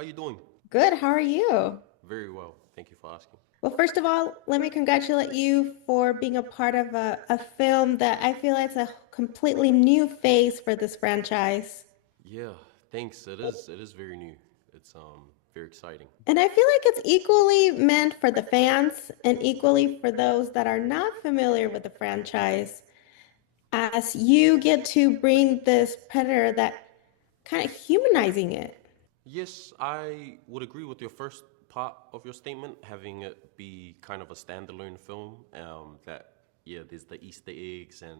How you doing? Good, how are you? Very well. Thank you for asking. Well, first of all, let me congratulate you for being a part of a film that I feel it's a completely new phase for this franchise. Yeah, thanks. It is very new. It's very exciting. And I feel like it's equally meant for the fans and equally for those that are not familiar with the franchise, as you get to bring this predator that kind of humanizing it. Yes, I would agree with your first part of your statement, having it be kind of a standalone film. That yeah, there's the Easter eggs and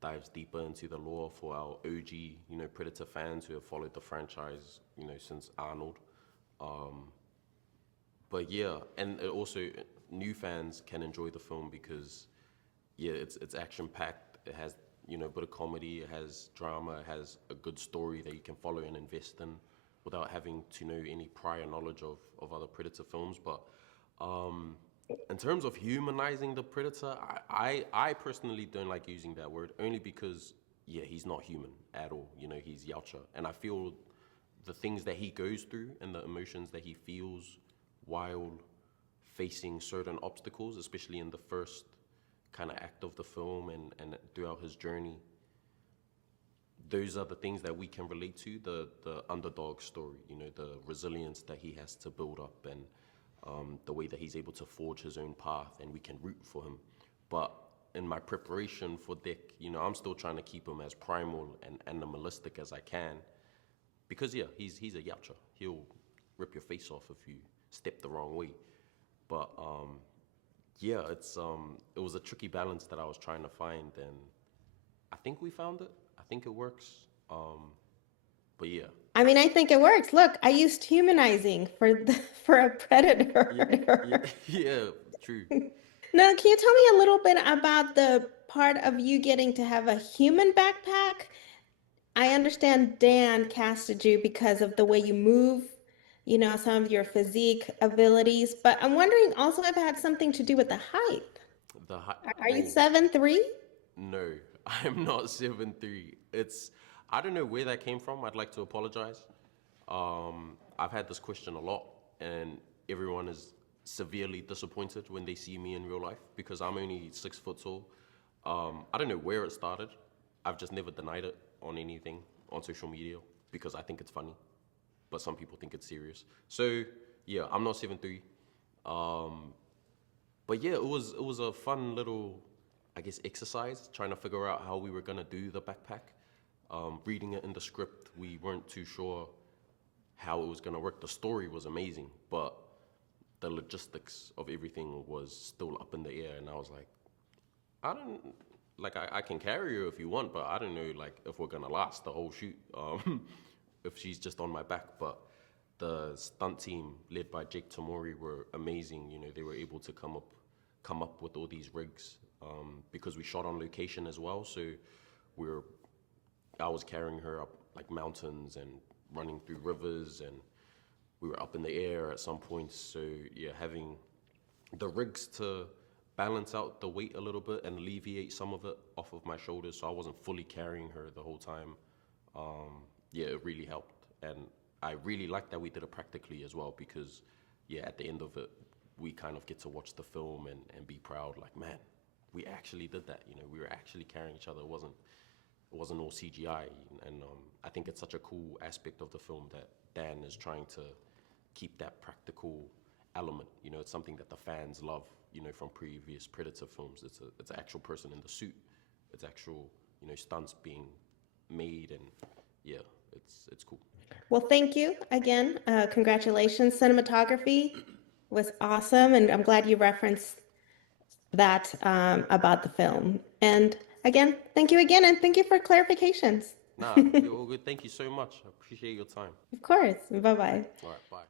dives deeper into the lore for our OG, Predator fans who have followed the franchise, since Arnold. Um, but yeah, and it also new fans can enjoy the film because yeah, it's action packed. It has a bit of comedy. It has drama. It has a good story that you can follow and invest in without having to know any prior knowledge of other Predator films. But um, in terms of humanizing the Predator, I personally don't like using that word only because yeah, he's not human at all. He's Yautja, and I feel the things that he goes through and the emotions that he feels while facing certain obstacles, especially in the first kind of act of the film and throughout his journey, those are the things that we can relate to, the underdog story, the resilience that he has to build up and the way that he's able to forge his own path and we can root for him. But in my preparation for Dick, I'm still trying to keep him as primal and animalistic as I can because yeah, he's a Yautja. He'll rip your face off if you step the wrong way. But yeah, it was a tricky balance that I was trying to find, and I think we found it. I think it works. But yeah, I mean, I think it works. Look, I used humanizing for a yeah, yeah, predator. yeah, true. Now, can you tell me a little bit about the part of you getting to have a human backpack? I understand Dan casted you because of the way you move, some of your physique abilities, but I'm wondering also if it had something to do with the height. The high, Are you oh 7'3"? no, I'm not 7'3". I don't know where that came from. I'd like to apologize. I've had this question a lot, and everyone is severely disappointed when they see me in real life because I'm only 6 foot tall. I don't know where it started. I've just never denied it on anything on social media because I think it's funny, but some people think it's serious. So yeah, I'm not 7'3". Um, but yeah, it was a fun little, I guess, exercise trying to figure out how we were gonna do the backpack. Reading it in the script, we weren't too sure how it was gonna work. The story was amazing, but the logistics of everything was still up in the air, and I was like, I don't like I can carry her if you want, but I don't know like if we're gonna last the whole shoot. If she's just on my back, but the stunt team led by Jake Tamori were amazing. They were able to come up with all these rigs because we shot on location as well. So we were I was carrying her up like mountains and running through rivers, and we were up in the air at some points. So yeah, having the rigs to balance out the weight a little bit and alleviate some of it off of my shoulders, so I wasn't fully carrying her the whole time. Yeah, it really helped, and I really like that we did it practically as well because yeah, at the end of it, we kind of get to watch the film and be proud. Like, man, we actually did that. We were actually carrying each other. It wasn't all CGI, and I think it's such a cool aspect of the film that Dan is trying to keep that practical element. It's something that the fans love. From previous Predator films, it's an actual person in the suit. It's actual stunts being made, and yeah, it's cool. Well, thank you again. Congratulations. Cinematography was awesome, and I'm glad you referenced that about the film. And again, thank you again, and thank you for clarifications. Nah, you're all good. Thank you so much. I appreciate your time. Of course. Bye bye. All right, bye.